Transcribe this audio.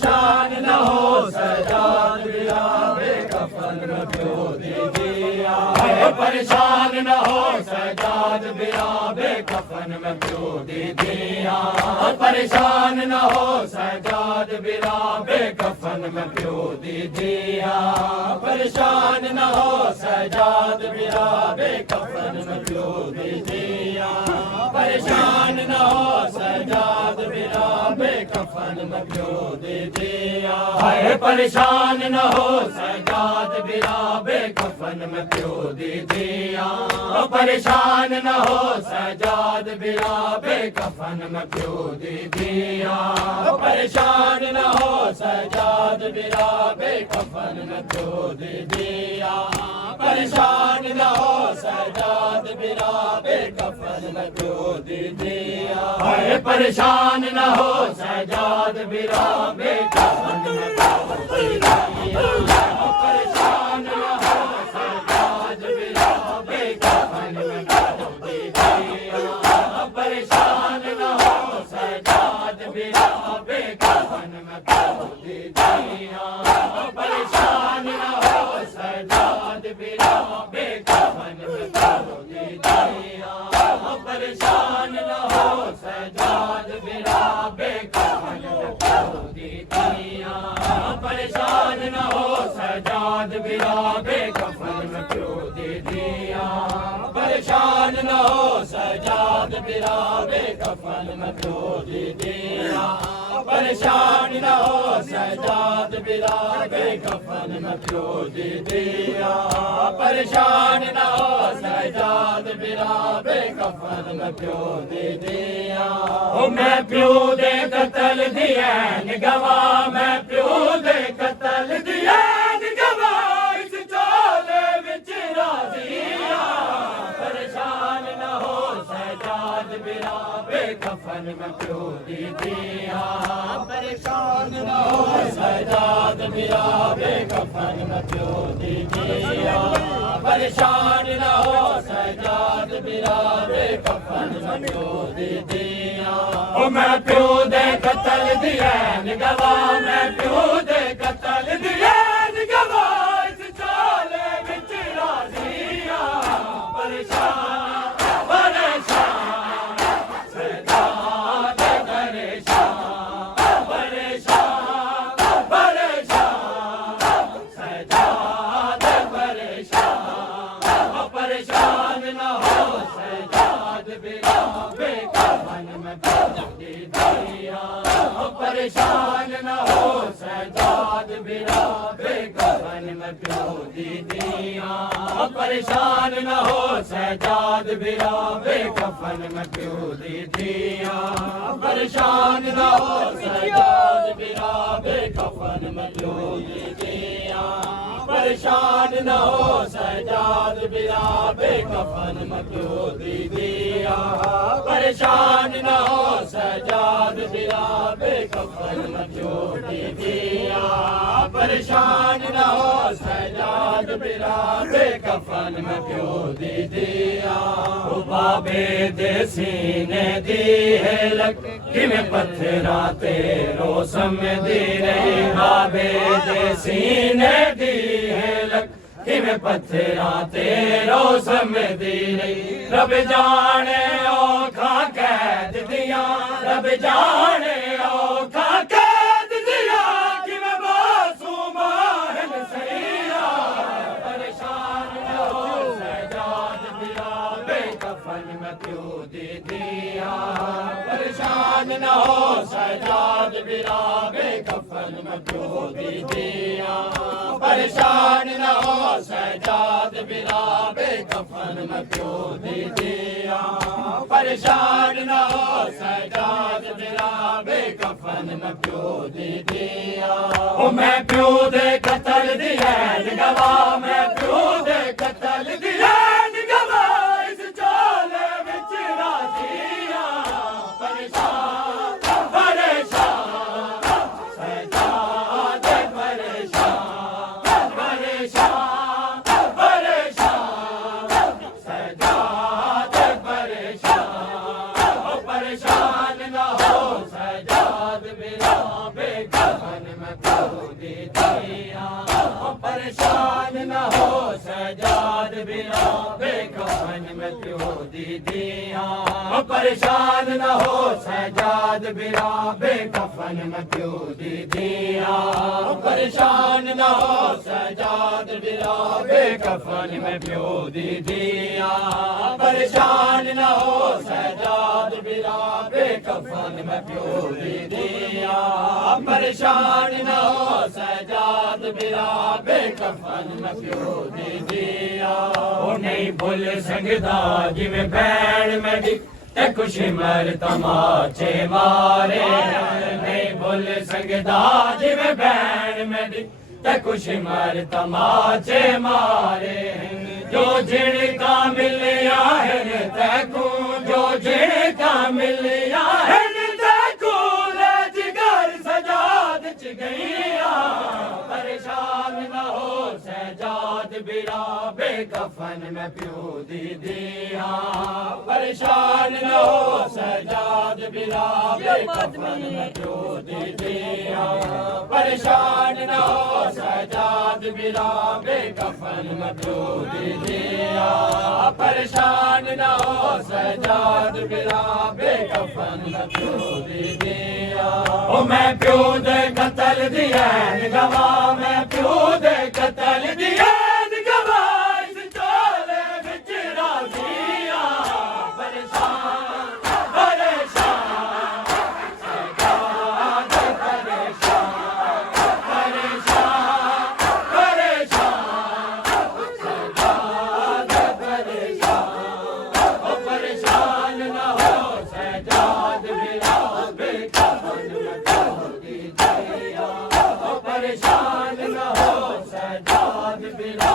परेशान न हो सजाद बिरा बेकफन में क्यों दीजिया। परेशान न हो सजाद बिरा बेकफन में क्यों दीजिया। परेशान न हो सजाद बिरा बेकफन में क्यों दीजिया। परेशान न हो सजाद बिरा बेकफन में क्यों दीजिया। परेशान न हो सजाद बिरा बेकफन में क्यों दीजिया। परेशान न हो सजाद बिरा बेकफन में क्यों दीजिया। परेशान न हो सजाद बिरा बेकफन में क्यों दीजिया। परेशान न हो सजाद बिरा बेकफन में क्यों दीजिया। परेशान न हो सजाद बिरा बेकफन में क्यों दीजिया। परेशान न हो सजाद बिरा बेकफन में क्यों दीजिया। परेशान न हो सजाद बिरा बेकफन में क्यों दीजिया। परेशान न हो सजाद बिरा बेकफन में क्यों दीजिया। परेशान न हो सजाद बिरा बेकफन में क्यों दीजिया। परेशान न हो सजाद बिरा बेकफन में क्यों दीजिया। परेशान न हो सजाद बिरा बेकफन में क्यों दीजिया। परेशान न हो सजाद बिरा बेकफन में क्यों दीजिया। परेशान न हो सजाद बिरा बेकफन में क्यों दीजिया। परेशान न हो सजाद बिरा बेकफन में क्यों दीजिया। मैं प्यो दे कतल दिया गवा। मैं प्यो दे कतल दिया गवा। इस चोले विच राजिया। परेशान न हो सजाद बिरा बेकफन में क्यों दीजिया। परेशान न हो सजाद बिरा बेकफन में क्यों दीजिया। परेशान न हो सजाद बिरा बेकफन में क्यों दीजिया। मैं प्यो दे कतल दिया गवा। मैं प्यो दे कतल दिया गवा। इस चोले विच राजिया। परेशान परेशान सजाद परेशान परेशान परेशान सजाद परेशान। परेशान न हो सजाद बिरा बेकफन में क्यों दीजिया। परेशान न हो सजाद बिरा बेकफन में क्यों दीजिया। परेशान न हो सजाद बिरा बेकफन में क्यों दीजिया। परेशान न हो सजाद बिरा बेकफन में क्यों दीजिया। परेशान न हो सजाद बिरा बेकफन में क्यों दीजिया। परेशान न हो सजाद बिरा बेकफन में क्यों दीजिया। परेशान न हो सजाद बिरा बेकफन में क्यों दीजिया। बाबे दे सीने दी है लग किमें पत्थरा तेरो समझी नहीं। बाबे दे सीने दी है लग किमें पत्थरा तेरो समझी नहीं। रब जाने औखा कैद दिया। रब जाने औखा कैद दिया। किमें मासूमा है सैया। परेशान न हो सजाद बिरा बेकफन में क्यों दीजिया। परेशान न हो सजाद बिरा बेकफन में क्यों दीजिया। परेशान न हो सजाद बिरा बेकफन में क्यों दीजिया। परेशान न हो सजाद बिरा बेकफन में क्यों दीजिया। मैं प्यो दे कतल दिया गवा। मैं प्यो दे कतल दिया गवा। इस चोले विच राजिया। परेशान परेशान सजाद परेशान परेशान परेशान सजाद परेशान। परेशान न हो सजाद बिरा बेकफन प्यो दी दिया परेशान न हो सजाद बिना बेकफन में प्यो दी दिया परेशान न हो सजाद बिना बेकफन में प्यो दी दिया परेशान न हो सजाद बिना बेकफन में प्यो दी दिया परेशान न हो सजाद बिना बेकफन में प्यो दी दिया परेशान न हो सजाद बिना बेकफन में प्यो दी दिया ओ नहीं भूल सकदा जिवें भैण मेरी ते खुशी मर तमाचे मारे नहीं भूल सकदा जिवें भैण मेरी ते खुशी मर तमाचे मारे जो झिड़का मिलिया है तैकू जो झिड़का मिलिया है तैकू जिगर सजाद च गईया परेशान न हो सजाद बिना बेकफन में प्यो दी दिया परेशान न हो सजाद बिना बेकफन में प्यो दी दिया परेशान न हो सजाद बिना बेकफन में प्यो दी दिया परेशान न हो सजाद बिना बेकफन में प्यो दी दिया ओ मैं प्यो दे कतल दिया गवा मैं प्यो दे कतल दिया गवा इस चोले बिच राजिया परेशान परेशान सजाद परेशान परेशान परेशान सजाद परेशान ओ परेशान न हो सजाद बिना बेकफन में प्यो दी दिया ओ परेशान न हो सजाद बिना